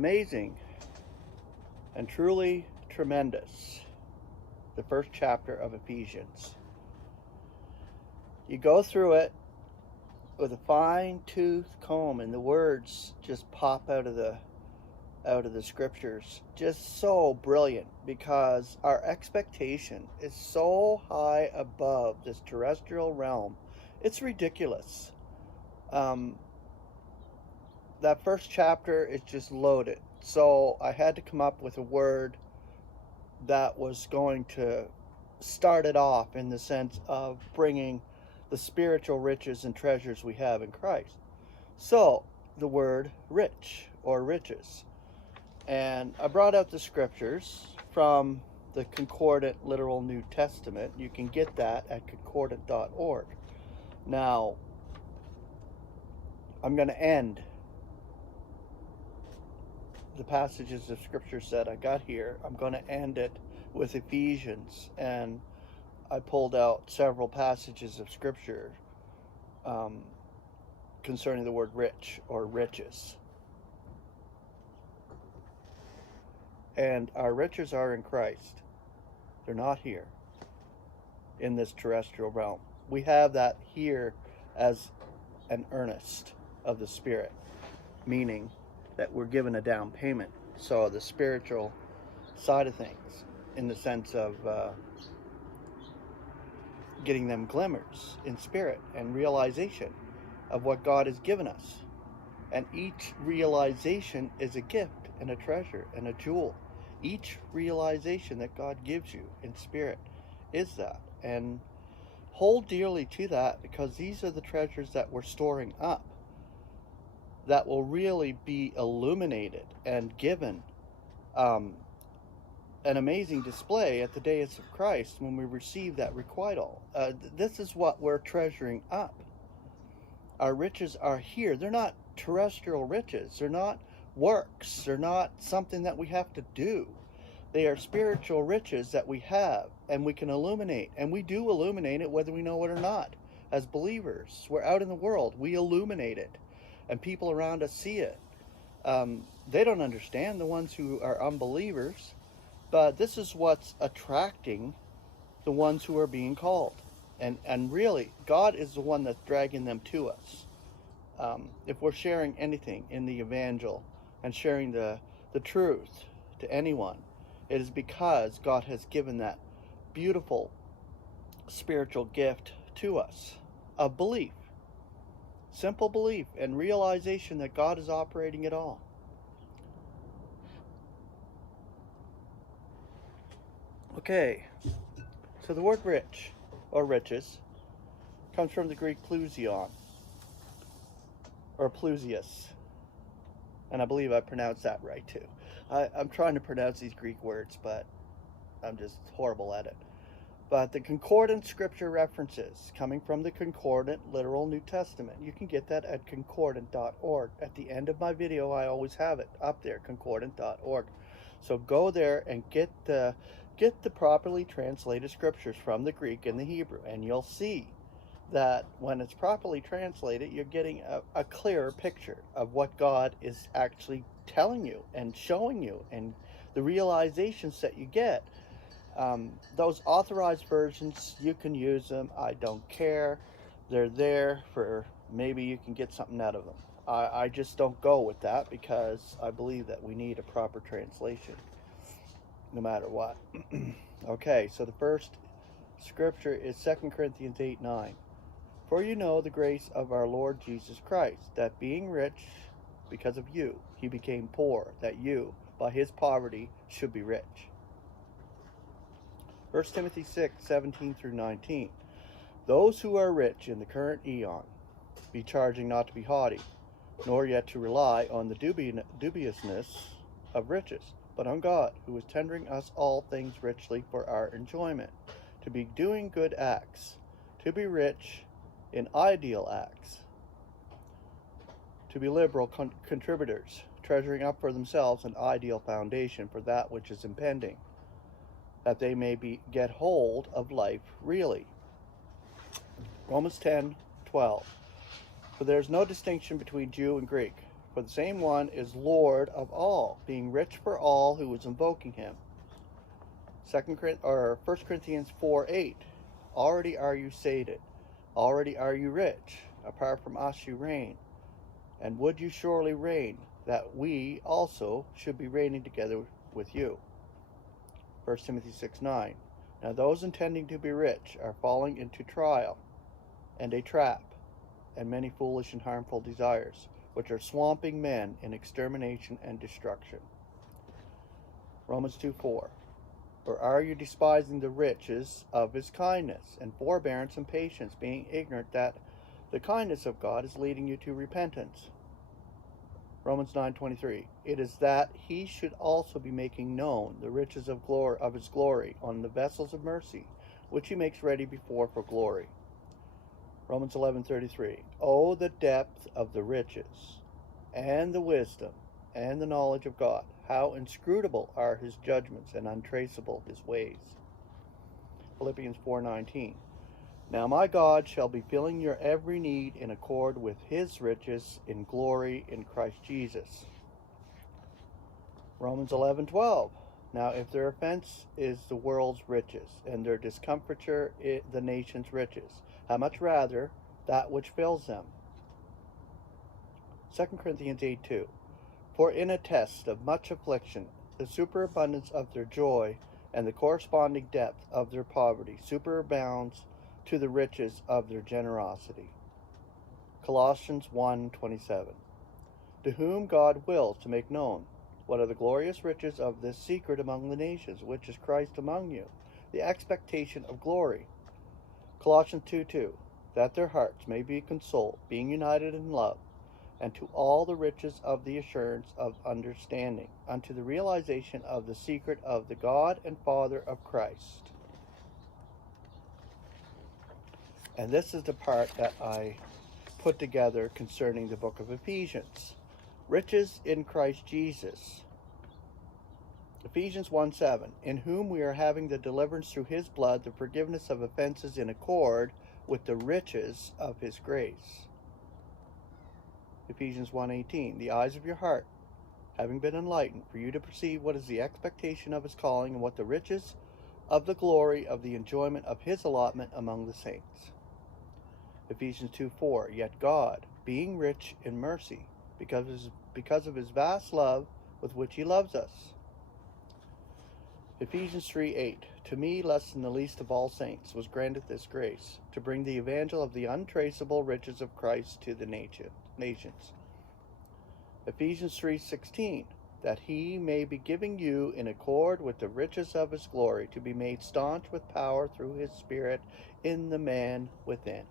amazing and truly tremendous. The first chapter of Ephesians. You go through it with a fine-tooth comb, and the words just pop out of the scriptures. Just so brilliant, because our expectation is so high above this terrestrial realm. It's ridiculous. That first chapter is just loaded. So I had to come up with a word that was going to start it off in the sense of bringing the spiritual riches and treasures we have in Christ. So the word rich or riches. And I brought out the scriptures from the Concordant Literal New Testament. You can get that at concordant.org. Now, I'm going to end the passages of scriptures that I got here. I'm going to end it with Ephesians, and I pulled out several passages of scripture concerning the word rich or riches. And our riches are in Christ. They're not here in this terrestrial realm. We have that here as an earnest of the Spirit, meaning that we're given a down payment. So the spiritual side of things, in the sense of getting them glimmers in spirit and realization of what God has given us. And each realization is a gift and a treasure and a jewel. Each realization that God gives you in spirit is that. And hold dearly to that, because these are the treasures that we're storing up, that will really be illuminated and given an amazing display at the days of Christ when we receive that requital. This is what we're treasuring up. Our riches are here. They're not terrestrial riches. They're not works. They're not something that we have to do. They are spiritual riches that we have, and we can illuminate. And we do illuminate it whether we know it or not. As believers, we're out in the world. We illuminate it. And people around us see it. They don't understand, the ones who are unbelievers. But this is what's attracting the ones who are being called. And really, God is the one that's dragging them to us. If we're sharing anything in the evangel and sharing the truth to anyone, it is because God has given that beautiful spiritual gift to us of belief. Simple belief and realization that God is operating it all. Okay, so the word rich or riches comes from the Greek plousion or plousius, and I believe I pronounced that right too. I'm trying to pronounce these Greek words, but I'm just horrible at it. But the concordant scripture references coming from the Concordant Literal New Testament, you can get that at concordant.org. At the end of my video, I always have it up there, concordant.org. So go there and get the properly translated scriptures from the Greek and the Hebrew, and you'll see that when it's properly translated, you're getting a clearer picture of what God is actually telling you and showing you, and the realizations that you get. Those authorized versions, you can use them. I don't care. They're there for, maybe you can get something out of them. I just don't go with that, because I believe that we need a proper translation no matter what. Okay, so the first scripture is 2 Corinthians 8:9. For you know the grace of our Lord Jesus Christ, that being rich because of you, he became poor, that you, by his poverty, should be rich. 1 Timothy 6:17 through 19. Those who are rich in the current eon be charging not to be haughty, nor yet to rely on the dubiousness of riches, but on God, who is tendering us all things richly for our enjoyment, to be doing good acts, to be rich in ideal acts, to be liberal contributors, treasuring up for themselves an ideal foundation for that which is impending, that they may get hold of life really. Romans 10:12. For there is no distinction between Jew and Greek, For the same one is Lord of all, being rich for all who is invoking him. 1 Corinthians 4:8. Already are you sated, already are you rich. Apart from us you reign, and would you surely reign, that we also should be reigning together with you. 1 Timothy 6:9. Now those intending to be rich are falling into trial and a trap, and many foolish and harmful desires, which are swamping men in extermination and destruction. Romans 2:4. Or are you despising the riches of his kindness and forbearance and patience, being ignorant that the kindness of God is leading you to repentance? Romans 9:23. It is that he should also be making known the riches of his glory on the vessels of mercy, which he makes ready before for glory. Romans 11:33. Oh, the depth of the riches and the wisdom and the knowledge of God! How inscrutable are his judgments and untraceable his ways. Philippians 4:19. Now my God shall be filling your every need in accord with his riches in glory in Christ Jesus. Romans 11:12. Now if their offense is the world's riches, and their discomfiture the nation's riches, how much rather that which fills them? 2 Corinthians 8:2. For in a test of much affliction, the superabundance of their joy and the corresponding depth of their poverty superabounds to the riches of their generosity. Colossians 1:27. To whom God wills to make known what are the glorious riches of this secret among the nations, which is Christ among you, the expectation of glory. Colossians 2:2. That their hearts may be consoled, being united in love, and to all the riches of the assurance of understanding, unto the realization of the secret of the God and Father of Christ. And this is the part that I put together concerning the book of Ephesians. Riches in Christ Jesus. Ephesians 1:7. In whom we are having the deliverance through his blood, the forgiveness of offenses in accord with the riches of his grace. Ephesians 1:18. The eyes of your heart having been enlightened, for you to perceive what is the expectation of his calling, and what the riches of the glory of the enjoyment of his allotment among the saints. Ephesians 2:4. Yet God, being rich in mercy, because of his vast love with which he loves us. Ephesians 3:8. To me, less than the least of all saints, was granted this grace, to bring the evangel of the untraceable riches of Christ to the nations. Ephesians 3:16. That he may be giving you in accord with the riches of his glory, to be made staunch with power through his Spirit in the man within.